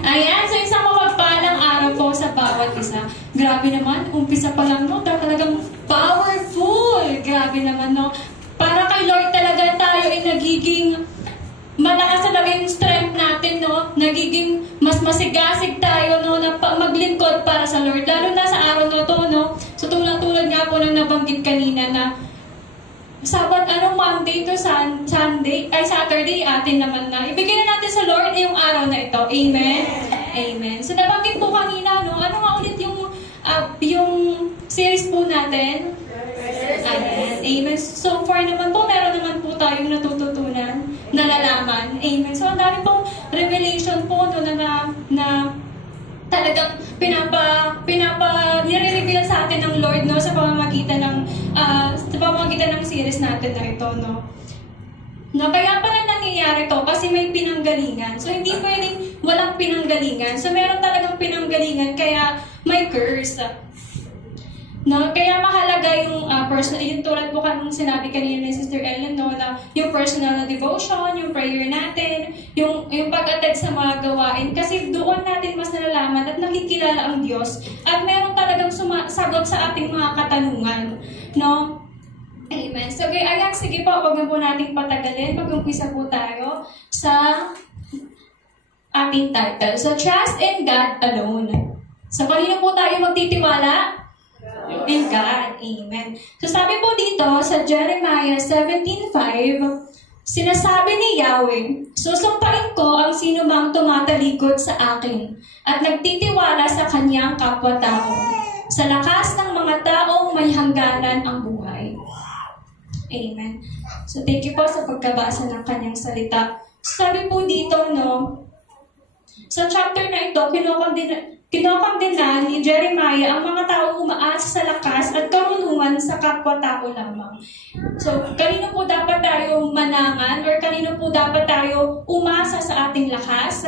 Ayan, so isang mapagpalang araw po sa bawat isa. Grabe naman, umpisa pa lang, no? Talagang powerful. Grabe naman, no? Para kay Lord talaga tayo ay nagiging malakas talaga yung strength natin, no? Nagiging mas masigasig tayo, no? Na maglingkod para sa Lord. Lalo na sa araw na to, no? So tulad nga po ng nabanggit kanina na Monday to Saturday, atin naman na. Ibigay na natin sa Lord yung araw na ito. Amen? Amen. So, nabanggit po kanina, no? Ano nga ulit yung series po natin? Amen. Amen. So far naman po, meron naman po tayong natututunan, nalalaman. Amen. So, ang dami pong revelation po, no, na talagang nire-reveal sa atin ng Lord, no, sa pamamagitan ng series natin na ito, no. No, kaya pala nangyayari to kasi may pinanggalingan. So hindi pwedeng walang pinanggalingan. So meron talagang pinanggalingan kaya may curse. No, kaya mahalaga yung personal, yung tulad po kanong sinabi kanina ni Sister Ellen, no, na yung personal na devotion, yung prayer natin, yung pag-attend sa mga gawain, kasi doon natin mas nalalaman at nakikilala ang Diyos at meron talagang sagot sa ating mga katanungan, no? Amen. So, ayan, sige po, wag na po nating patagalin. Mag-umpisa po tayo sa ating title. So, trust in God alone. So, kanino po tayo magtitiwala? In God. Amen. So sabi po dito sa Jeremiah 17:5, sinasabi ni Yahweh, susumpain ko ang sino mang tumatalikod sa akin at nagtitiwala sa kanyang kapwa-tao, sa lakas ng mga taong may hangganan ang buhay. Amen. So thank you po sa pagkabasa ng kanyang salita. Sabi po dito, no, sa chapter na ito, kinokondena ni Jeremiah ang mga taong umaasa sa lakas at karunungan sa kapwa-tao lamang. So, kanino po dapat tayo manangan or kanino po dapat tayo umasa sa ating lakas?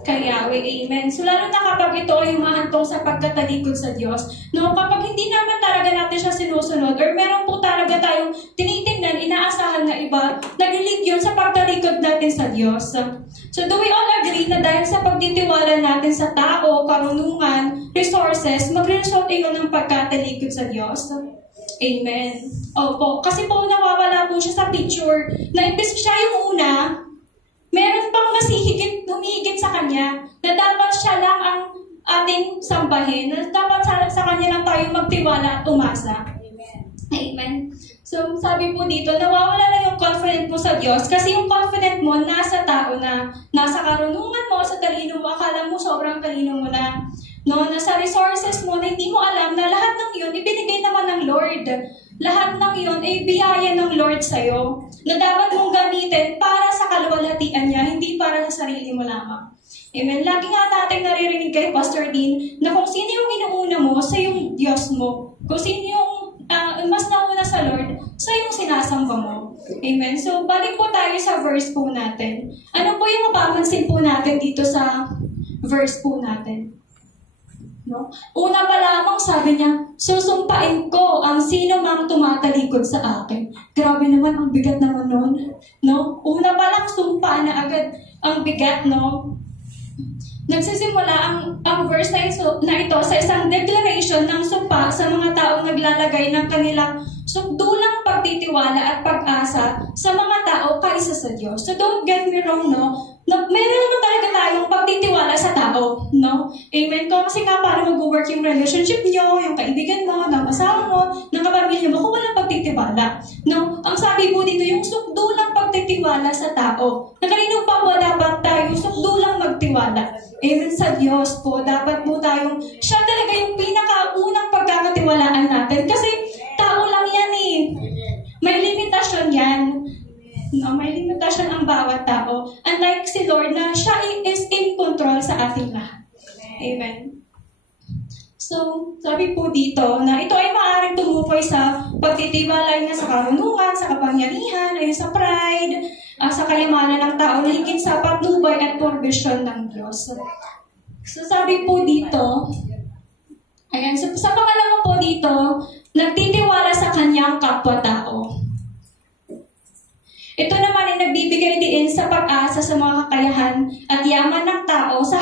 Kay Yahweh. Amen. So, lalo na kapag ito ay humahantong sa pagkatalikod sa Diyos. No, kapag hindi naman talaga natin siya sinusunod or meron po talaga tayong tinitingnan, inaasahan na iba, nalilig yun sa pagtalikod natin sa Diyos. So, do we all agree na dahil sa pagtitiwala natin sa tao, karunungan, resources, magre-result iyon ng pagkatalikod sa Diyos? Amen. Opo. Kasi po nawawala po siya sa picture na imbes siya yung una, meron pang mas humigit sa kanya na dapat siya lang ang ating sambahin, na dapat sa kanya lang tayo magtiwala at umasa. Amen. Amen. So, sabi po dito, nawawala na yung confident mo sa Diyos kasi yung confident mo nasa tao na, nasa karunungan mo, sa talino mo, akala mo sobrang talino mo na, no, nasa resources mo na hindi mo alam na lahat ng yun, ibinigay naman ng Lord. Lahat ng yun ay biyaya ng Lord sa'yo na dapat mong gamitin para sa kaluwalhatian niya, hindi para sa sarili mo lamang. Amen. Lagi nga natin naririnig kay Pastor Dean na kung sino yung inuuna mo, sa yung Diyos mo. Kung sino yung mas nauna sa Lord, sa yung sinasamba mo. Amen. So, balik po tayo sa verse po natin. Ano po yung mapapansin po natin dito sa verse po natin? No? Una pa lamang sabi niya, susumpain ko ang sino mang tumatalikod sa akin. Grabe naman, ang bigat naman nun. No? Una pa lang, sumpa na agad ang bigat, no? Nagsisimula ang verse na ito sa isang declaration ng sumpa sa mga taong naglalagay ng kanilang sukdulang pagtitiwala at pag-asa sa mga tao kaysa sa Diyos. So don't get me wrong, no? Meron naman talaga tayong pagtitiwala sa tao, no? Amen. Kasi nga, paano mag-work yung relationship nyo, yung kaibigan mo, ng asawa mo, ng kapamilya mo, kung walang pagtitiwala. No? Ang sabi po dito, yung sukdulang pagtitiwala sa tao. Na kanino pa ba dapat tayo sukdulang magtiwala? Amen. Sa Diyos po, dapat po tayong, siya talaga yung pinakaunang pagkakatiwalaan natin. Kasi tao lang yan eh. May limitasyon yan. No, may limitasyon ang bawat tao. Unlike si Lord na siya is in control sa ating lahat. Amen. So, sabi po dito na ito ay maaaring tumukoy sa pagtitiwala niya sa karunungan, sa kapangyarihan, ay sa pride, sa kayamanan ng tao, na higit sa patnubay at provision ng Diyos. So, sabi po dito, ayan, so, sa pangalawa po dito, nagtitiwala sa kanyang kapwa-tao. Ito naman ay nagbibigay din sa pag-asa sa mga kakayahan at yaman ng tao sa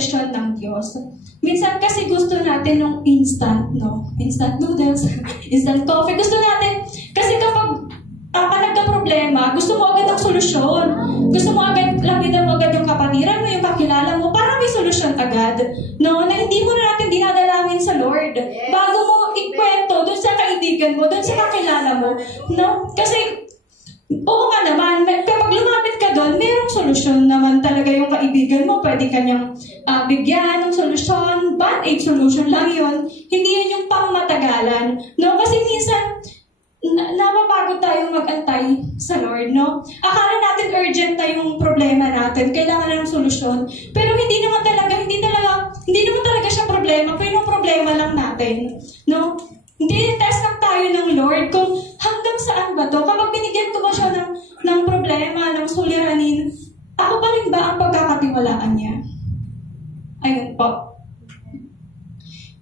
solusyon ng Diyos. Minsan kasi gusto natin ng instant, no? Instant noodles, instant coffee. Gusto natin, kasi kapag nagka-problema, gusto mo agad ang solusyon. Gusto mo agad, lapitan mo agad yung kapatiran mo, yung kakilala mo, para may solusyon agad. No? Na hindi mo na natin dinadalangin sa Lord. Bago mo ikwento dun sa kaibigan mo, dun sa kakilala mo. No? Kasi, oo nga naman, kapag lumapit ka doon, mayroong solusyon naman talaga yung kaibigan mo. Pwede kanyang bigyan ng solusyon, band-aid solution lang yun. Hindi yun yung pangmatagalan. No? Kasi minsan, napapagod tayong mag-antay sa Lord, no? Akala natin urgent na yung problema natin, kailangan ng solusyon. Pero hindi naman talaga siya problema, pero yung problema lang natin, no? Hindi, test lang tayo ng Lord kung hanggang saan ba to? Kapag binigyan ko ba siya ng problema, ng suliranin, ako pa rin ba ang pagkakatiwalaan niya? Ayun po.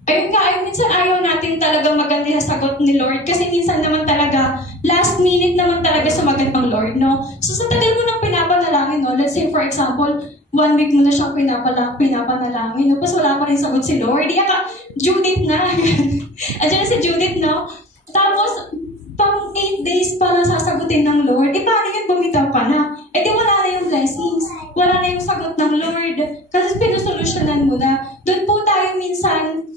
Ayun nga, minsan ayaw natin talaga maganda sa sagot ni Lord kasi minsan naman talaga, last minute naman talaga sumagot ang Lord, no? So sa tagal mo nang pinapanalangin, no? Let's say for example, 1 week mo na siyang pinapanalangin, no? Tapos wala pa rin sagot si Lord. Judith na. Andiyan si Judith, no? Tapos, pang 8 days pa lang sasagutin ng Lord, paano yun bumitaw pa na? Di wala na yung blessings. Wala na yung sagot ng Lord. Kasi pinusolusyonan mo na. Doon po tayo minsan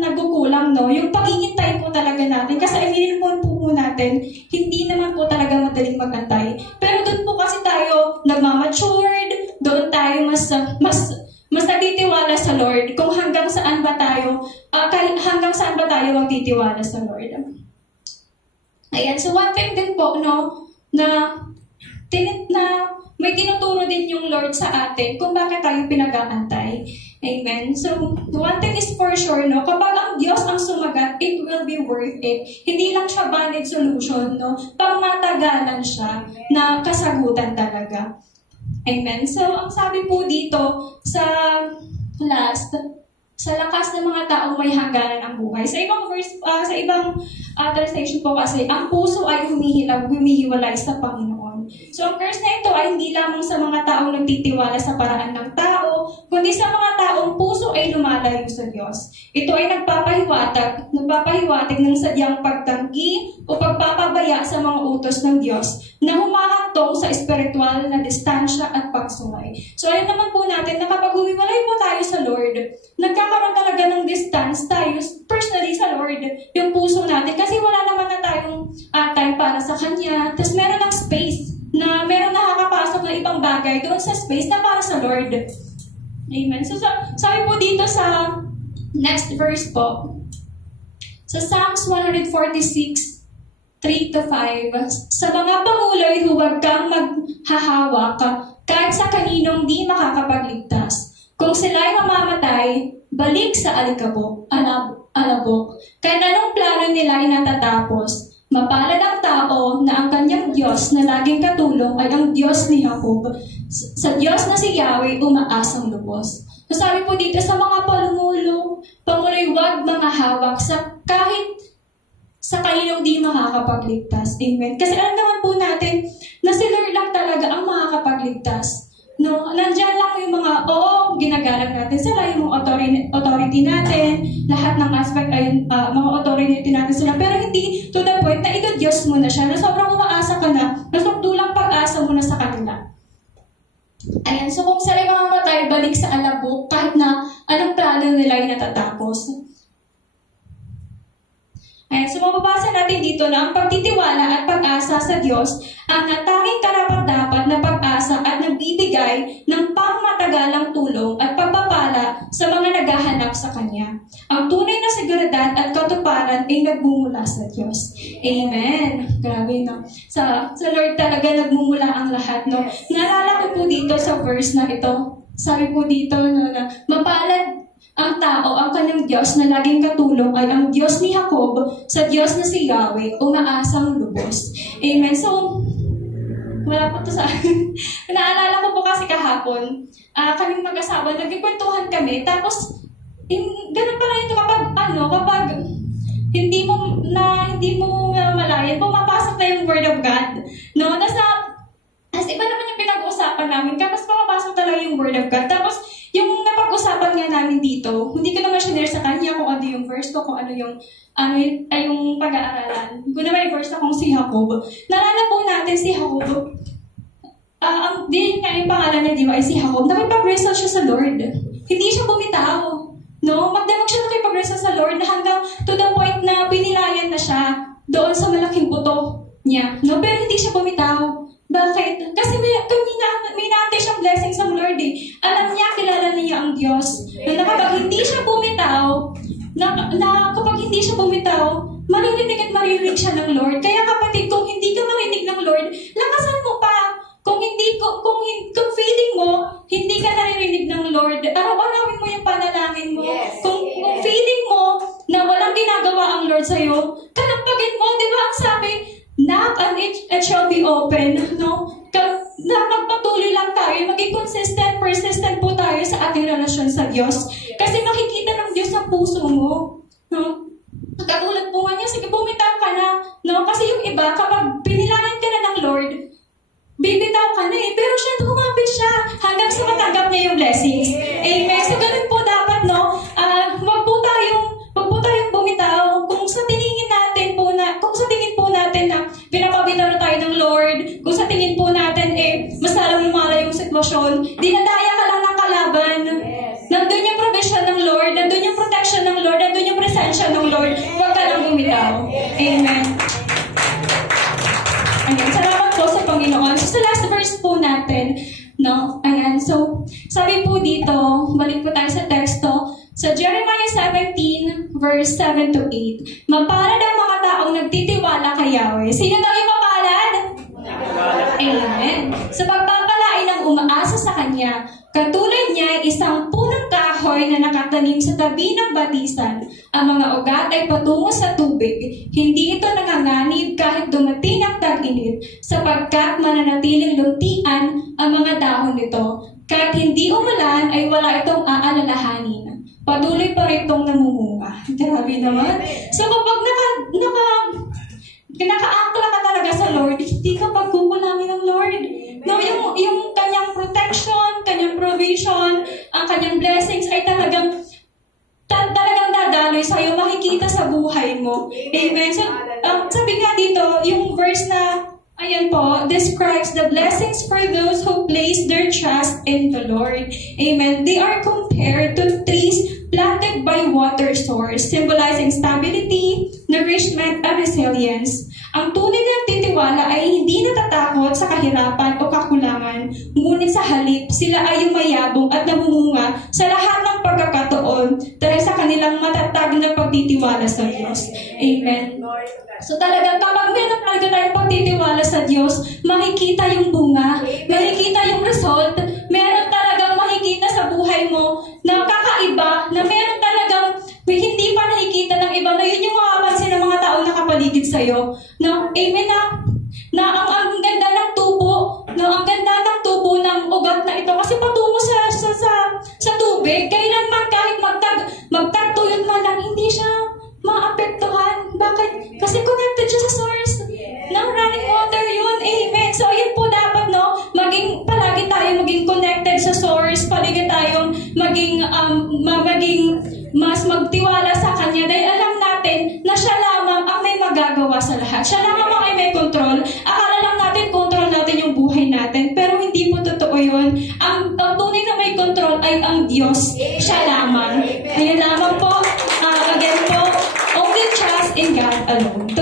nagkukulang, no? Yung pag-iintay po talaga natin. Kasi aminin po natin, hindi naman po talaga madaling magantay. Pero doon po kasi tayo nagmamatured, doon tayo mas natitiwala sa Lord kung hanggang saan ba tayo magtitiwala sa Lord. Ayan, so one thing din po, no, na may tinuturo din yung Lord sa atin kung bakit tayo pinag-aantay. Amen. So, one thing is for sure, no, kapag ang Diyos ang sumagat, it will be worth it. Hindi lang siya band-aid solution, no, pangmatagalan siya na kasagutan talaga. Amen. So, ang sabi po dito sa last, sa lakas ng mga taong may hangganan ang buhay. Sa ibang verse, sa ibang translation po kasi, ang puso ay humihiwalay sa Panginoon. So, ang verse na ito ay hindi lamang sa mga taong nagtitiwala sa paraan ng tao, kundi sa mga taong puso ay lumalayo sa Diyos. Ito ay nagpapahiwatig ng sadyang pagtanggi o pagpapabaya sa mga utos ng Diyos na humahantong sa espiritual na distansya at pagsuway. So, ayun naman po natin na kapag humiwalay po tayo sa Lord, nagkakaroon talaga ng distance tayo personally sa Lord, yung puso natin, kasi wala naman na tayong time para sa Kanya. Tapos meron ng space na meron nakakapasok na ibang bagay doon sa space na para sa Lord. Amen. So, sabi po dito sa next verse po, sa Psalms 146, 3-5, sa mga panguloy huwag kang maghahawak kahit sa kaninong di makakapagligtas. Kung sila'y mamamatay, balik sa alabok. Kahit anong plano nila ay natatapos. Mapalad ang tao na ang kanyang Diyos na laging katulong ay ang Diyos ni Jacob. Sa Diyos na si Yahweh umaasang lubos. So sabi po dito sa mga panguloy huwag mga hawak kahit sa kaninong di makakapagligtas. Amen. Kasi alam naman po natin na si Lord lang talaga ang makakapagligtas. No, nandiyan lang yung mga, ginagalak natin sila, yung authority natin, lahat ng aspect ay mga authority natin sila, pero hindi to the point na ito-Diyos mo na siya, na sobrang umaasa ka na sobrang pag-asa mo na sa kanila. Ayan, so kung sila yung mamamatay, balik sa alabok, kahit na anong plano nila ay natatapos. Ayan, so mababasa natin dito na ang pagtitiwala at pag-asa sa Diyos ang tanging karapat-dapat na pag-asa at nagbibigay ng pangmatagalang tulong at pagpapala sa mga naghahanap sa Kanya. Ang tunay na seguridad at katuparan ay nagmumula sa Diyos. Amen. Grabe, no? Sa Lord talaga nagmumula ang lahat, no? Naalala ko po dito sa verse na ito. Sabi po dito, no, na mapalad ang tao, ang kanyang Diyos na laging katulong ay ang Diyos ni Jacob, sa Diyos na si Yahweh, umaasang lubos. Amen. So, wala po to sa akin. Naalala ko po kasi kahapon, kaming mag-asawa, nagkikwentuhan kami, tapos, ganun pala ito kapag hindi mo malayan, pumapasok na yung Word of God. No? As iba naman yung pinag-uusapan namin, tapos pumapasok talaga yung Word of God. Tapos, yung Jacob. Nalala po natin si Jacob. Din nga yung pangalan niya, di ba, ay si Jacob. Nakipag-wrestle siya sa Lord. Hindi siya bumitaw. No? Magdamag siya nakipag-wrestle sa Lord na hanggang to the point na pinilayan na siya doon sa malaking buto niya. No? Pero hindi siya bumitaw. Bakit? Kasi may naantay siyang blessings ng Lord eh. Alam niya, kilala niya ang Diyos. Na kapag hindi siya bumitaw, kapag hindi siya bumitaw, maririnig at maririnig siya ng Lord. Kaya kapatid, kung hindi ka marinig ng Lord, lakasan mo pa. Kung feeling mo, hindi ka naririnig ng Lord, araw-arawin mo yung panalangin mo. Yes. Kung feeling mo na walang ginagawa ang Lord sa'yo, kalampagin mo, di ba ang sabi, knock and it shall be open. No? Na magpatuloy lang tayo, maging persistent po tayo sa ating relasyon sa Diyos. Kasi makikita ng Diyos sa puso mo. No? Katulad po nga niya, sige, bumitaw ka na. No? Kasi yung iba, kapag pinilangan ka na ng Lord, bibitaw ka na eh. Pero siya, humapit siya hanggang sa matanggap niya yung blessings. Amen. So, ganun po dapat, no? Wag po tayong bumitaw. Kung sa tingin po natin na pinapabitaw na tayo ng Lord, kung sa tingin po natin, mas lalong lumala yung sitwasyon, dinadaya ka lang ng kalaban. Nandun yung provision ng Lord, nandun yung protection ng Lord, nandun yung presensya ng Lord. Huwag ka lang bumitaw. Amen. Ayan, salamat po sa Panginoon. So, sa last verse po natin, no? Ayan, so, sabi po dito, balik po tayo sa teksto, sa Jeremiah 17, verse 7 to 8, mapalad ang mga taong nagtitiwala kay Yahweh. Sino daw yung mapalad? Amen. Sa pagpapalain ng umaasa sa Kanya, katulad niya ay isang punong kahoy na nakatanim sa tabi ng batisan. Ang mga ugat ay patungo sa tubig. Hindi ito nanganganib kahit dumating ang tag-init, sapagkat mananatiling luntian ang mga dahon nito. Kahit hindi umulan, ay wala itong aalalahanin. Patuloy pa rin itong namumunga. Grabe naman. So kapag nakaangkla ka talaga sa Lord, hindi ka pagkukulangin ng Lord. No, yung kanyang protection, kanyang provision, ang kanyang blessings ay talagang dadaloy sa'yo, makikita sa buhay mo. Amen. So, sabi nga dito, yung verse na, ayan po, describes the blessings for those who place their trust in the Lord. Amen. They are compared to trees planted by water source, symbolizing stability, nourishment, and resilience. Ang tunay na titiwala ay hindi natatakot sa kahirapan o kakulangan, ngunit sa halip, sila ay yumayabong at namumunga sa lahat ng pagkakataon dahil sa kanilang matatag na pagtitiwala sa Diyos. Amen. So talagang kapag meron talaga tayong pagtitiwala sa Diyos, makikita yung bunga, makikita yung result, meron talagang makikita sa buhay mo na kakaiba, na meron talagang hindi pa nakikita ng iba, na yun yung makapansin ng mga taong nakapaligid sa'yo. No? Amen na ang ganda ng tubo, no? Ang ganda ng tubo ng ugat na ito kasi patungo sa tubig. Kailanman kahit magtagtuyot man lang, hindi siya maapektuhan. Bakit? Kasi connected siya sa source ng running water yun. Amen. So, ayun po dapat, no? Palagi tayo maging connected sa source. Palagi tayong maging mas magtiwala sa Kanya dahil alam natin na siya lamang ang may magagawa sa lahat. Siya lamang ang may control. Akala lang natin, control natin yung buhay natin. Pero hindi po totoo yun. Ang tunay na may control ay ang Diyos. Siya lamang. Ayun lamang po. Again po, only trust in God alone.